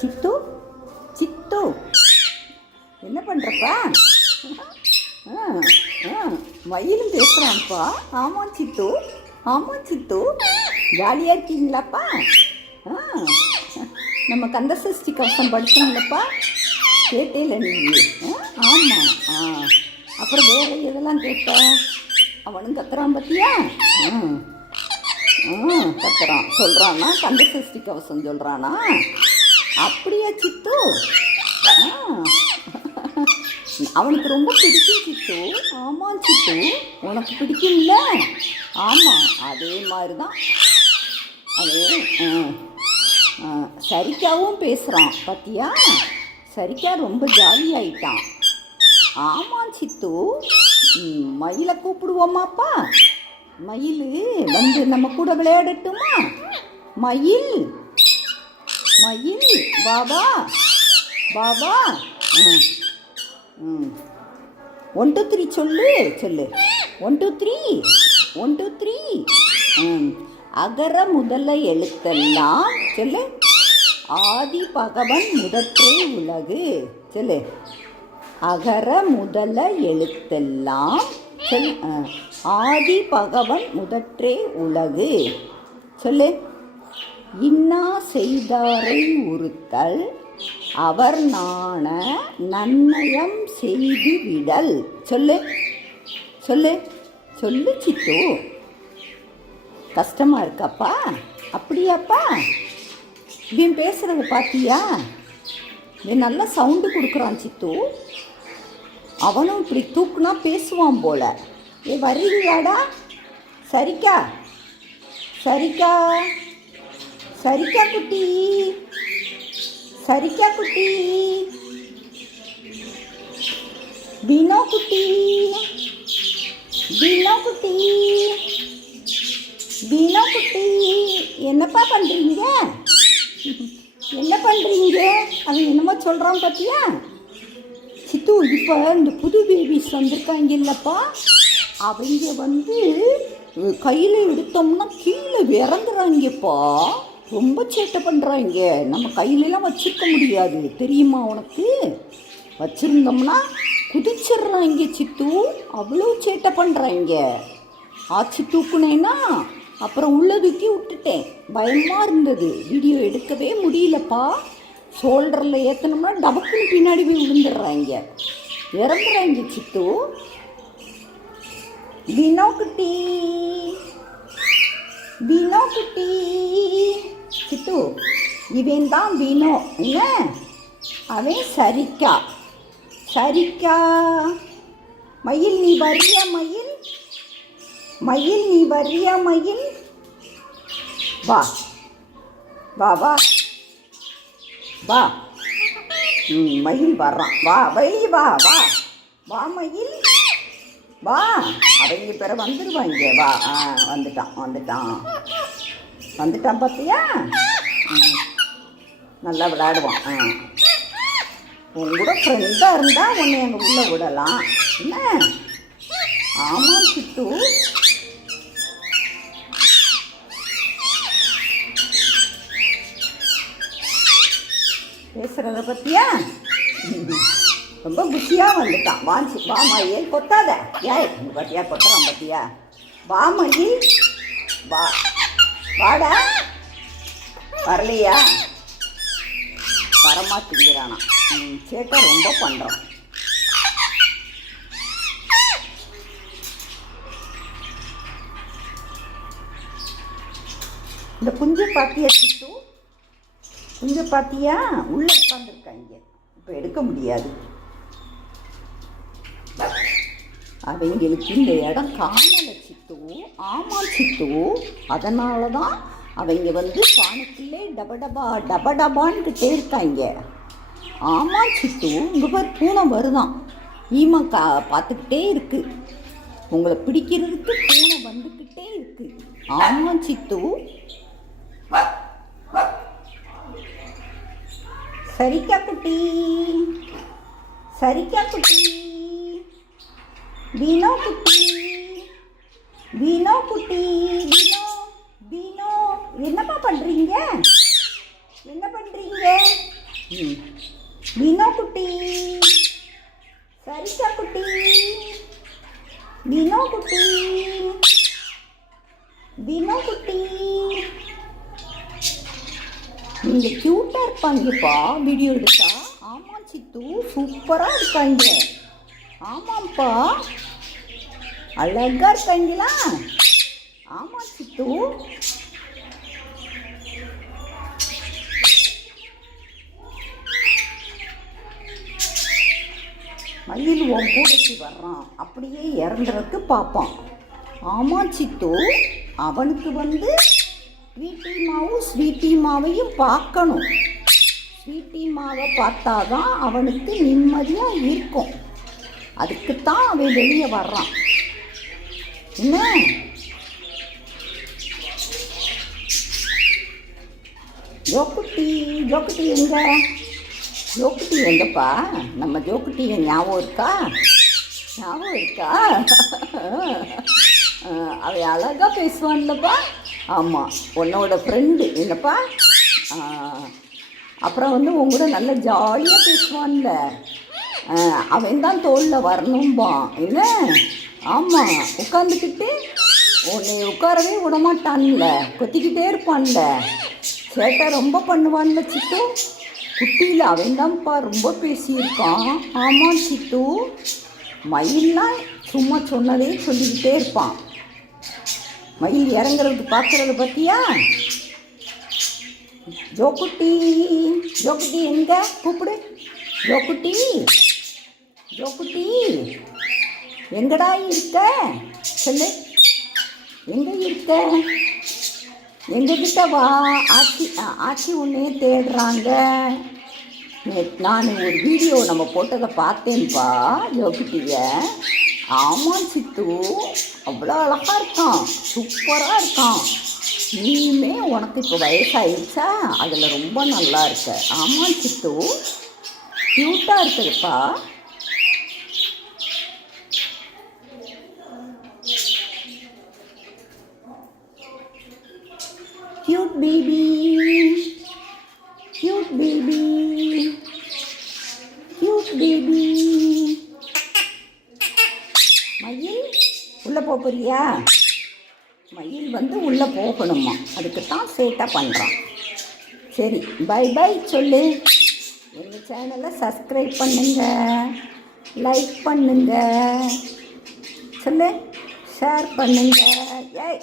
சித்து சித்து என்ன பண்ணுறப்பா? மயிலும் பேசுகிறான்ப்பா. ஆமாம் சித்து, ஆமாம் சித்து, ஜாலியாக இருக்கீங்களாப்பா? நம்ம கந்தசஷ்டி கவசம் படித்தோம்லப்பா, கேட்டேல நீ? ஆமாம். அப்புறம் வேறு எதெல்லாம் கேட்ட? அவனும் கத்துறான் பார்த்தியா? கத்துறான், சொல்கிறானா கந்தசஷ்டி கவசம் சொல்கிறானா? அப்படியா சித்து? அவனுக்கு ரொம்ப பிடிக்கும் சித்து. ஆமாம் சித்து, உனக்கு பிடிக்கும்ல? ஆமாம், அதே மாதிரி தான். அது சரிக்காவும் பேசுகிறான் பார்த்தியா? சரிக்கா ரொம்ப ஜாலியாயிட்டான். ஆமாம் சித்து, மயிலை கூப்பிடுவோமாப்பா? மயில் வந்து நம்ம கூட விளையாடட்டுமா? மயில் மயில் பாபா பாபா. 1 2 3 சொல்லு 1 2 3 1 2 3. அகர முதல எழுத்தெல்லாம் சொல்லு. ஆதி பகவன் முதற்றே உலகு சொல்லு. அகர முதல எழுத்தெல்லாம் சொல். ஆதி பகவன் முதற்றே உலகு சொல்லு. இன்னா செய்தாரை உறுத்தல் அவர் நாண நன்னயம் செய்து விடல் சொல்லு. சொல்லு சொல்லு சித்து. கஷ்டமாக இருக்காப்பா? அப்படியாப்பா? இவன் பேசுகிறத பார்த்தியா? இவன் நல்லா சவுண்டு கொடுக்குறான் சித்து. அவனும் இப்படி தூக்குனா பேசுவான் போல. வரீங்களாடா? சரிக்கா சரிக்கா சரிக்கா குட்டி, சரிக்கா குட்டி, பீனோ குட்டி, பீனோ குட்டி, பீனோ குட்டி, என்னப்பா பண்ணுறீங்க? என்ன பண்ணுறீங்க? அவன் என்னமோ சொல்கிறான் பார்த்தியா? சித்து, இப்போ இந்த புது பேபிஸ் வந்திருக்காங்க இல்லைப்பா, அவங்க வந்து கையில் எடுத்தோம்னா கீழே இறங்குறாங்கப்பா. ரொம்ப சேட்டை பண்ணுறாங்க. நம்ம கையிலலாம் வச்சுருக்க முடியாது, தெரியுமா உனக்கு? வச்சுருந்தோம்னா குதிச்சிட்றாங்க சித்து. அவ்வளோ சேட்டை பண்ணுறாங்க. ஆச்சு தூக்குனேன்னா அப்புறம் உள்ளே தூக்கி விட்டுட்டேன். பயமாக இருந்தது, வீடியோ எடுக்கவே முடியலப்பா. ஷோல்டரில் ஏற்றணும்னா டபக்குன்னு பின்னாடி போய் விழுந்துடுறாங்க, இறங்குறாங்க சித்து. பீனோ குட்டி, பீனோ குட்டி சித்து. இவன் தான் பீனோ. என்ன? அவன் சரிக்கா. சரிக்கா. மயில் நீ வரியா? மயில் மயில் நீ வரியா? மயில் வா வா வா வா. மயில் வர்றான். வா வெளியே வா வா வா மயில் வா. அவங்க பேர வந்துடுவாங்க. வா. வந்துட்டான் வந்துட்டான் வந்துட்டான் பார்த்தியா? நல்லா விளையாடுவான். உன் கூட ஃப்ரெண்டாக இருந்தால் உன்னை எங்கள் உள்ளே விடலாம். என்ன? ஆமாம் சித்து. பேசுகிறத பற்றியா? ரொம்ப புத்தியாக வந்துட்டான். வாஞ்சி வா மயில், கொத்தாத. ஏய் பத்தியா கொத்துறான் பத்தியா? வா மயில் வா. வாடா. வரலையா? வரமா திங்கிறானா? சேட்டை ரொம்ப பண்ணுறான். இந்த குஞ்சை பார்த்தியா சித்து? குஞ்சை பார்த்தியா? உள்ளே உட்காந்துருக்காங்க. இப்போ எடுக்க முடியாது. அவங்களுக்கு இந்த இடம் காணலை சித்து. ஆமாம் சித்து, அதனால தான் அவங்க வந்து பானைக்குள்ளே டபடபா டபடபான்கிட்டே இருக்காங்க. ஆமாம் சித்து, இங்கே பார் பூனை வருதான். ஈமா பார்த்துக்கிட்டே இருக்கு. உங்களை பிடிக்கிறதுக்கு பூனை வந்துக்கிட்டே இருக்கு. ஆமாம் சித்து. சரிக்கா குட்டி, சரிக்கா குட்டி, பீனோ குட்டி, பீனோ குட்டி, பீனோ பீனோ. என்னப்பா பண்ணுறீங்க? என்ன பண்ணுறீங்க? ம். மீனோ குட்டி, சரிக்கா குட்டி, மீனோ குட்டி, மீனோ குட்டி. நீங்க கியூட்டா இருப்பாங்கப்பா வீடியோ எடுத்தா. ஆமா சித்து, சூப்பரா இருக்காங்க. ஆமாப்பா, அழகா இருக்காங்களா? ஆமா சித்து. மயில் உன் கூடைக்கு வர்றான், அப்படியே இறந்துறதுக்கு பார்ப்பான். ஆமா சித்து, அவனுக்கு ஸ்வீட்டி மாவையும் பார்க்கணும். ஸ்வீட்டி மாவை பார்த்தாதான் அவனுக்கு நிம்மதியாக இருக்கும். அதுக்குத்தான் அவன் வெளியே வர்றான். என்ன ஜோக்குட்டி, ஜோக்குட்டி எங்க? ஜோக்குட்டி எங்கப்பா? நம்ம ஜோக்குட்டி ஞாபகம் இருக்கா? ஞாபகம் இருக்கா? அவன் அழகாக பேசுவான்லப்பா. ஆமாம், உன்னோட ஃப்ரெண்டு என்னப்பா. அப்புறம் உன் கூட நல்லா ஜாலியாக பேசுவான்ல. அவன் தான் தோளில் வரணும்பான் என்ன. ஆமாம், உட்காந்துக்கிட்டு உன்னை உட்காரவே விடமாட்டான்ல, கொத்திக்கிட்டே இருப்பான்ல, சேட்டை ரொம்ப பண்ணுவான்ல சித்து. குட்டியில் அவன் தான்ப்பா ரொம்ப பேசியிருக்கான். ஆமாம் சித்து, மயில்லாம் சும்மா சொன்னதே சொல்லிக்கிட்டே இருப்பான். மயில் இறங்குறது பார்க்குறது பற்றியா? ஜோக்குட்டி, ஜோக்குட்டி எங்க? கூப்பிடு ஜோக்குட்டி, ஜோக்குட்டி எங்கடா இருக்க? சொல்லு, எங்கே இருக்க? எங்ககிட்ட வா. ஆச்சி உன்னையே தேடுறாங்க. நான் ஒரு வீடியோ நம்ம போட்டதை பார்த்தேன்ப்பா ஜோக்குட்டியை. ஆமாம் சித்து, அவ்வளோ அழகாக இருக்கான், சூப்பராக இருக்கான். நீயுமே உனக்கு இப்போ வயசாகிடுச்சா, அதில் ரொம்ப நல்லா இருக்க. ஆமாம் சித்து, க்யூட்டாக இருக்குதுப்பா. Cute baby, cute baby, cute baby. மயில் உள்ளே போறியா? மயில் உள்ளே போகணுமா, அதுக்கு தான் சேட்டாக பண்ணுறான். சரி, பை பை சொல்லு. எங்கள் சேனலை சப்ஸ்கிரைப் பண்ணுங்க, லைக் பண்ணுங்க, சொல்லு, ஷேர் பண்ணுங்க. ஏய்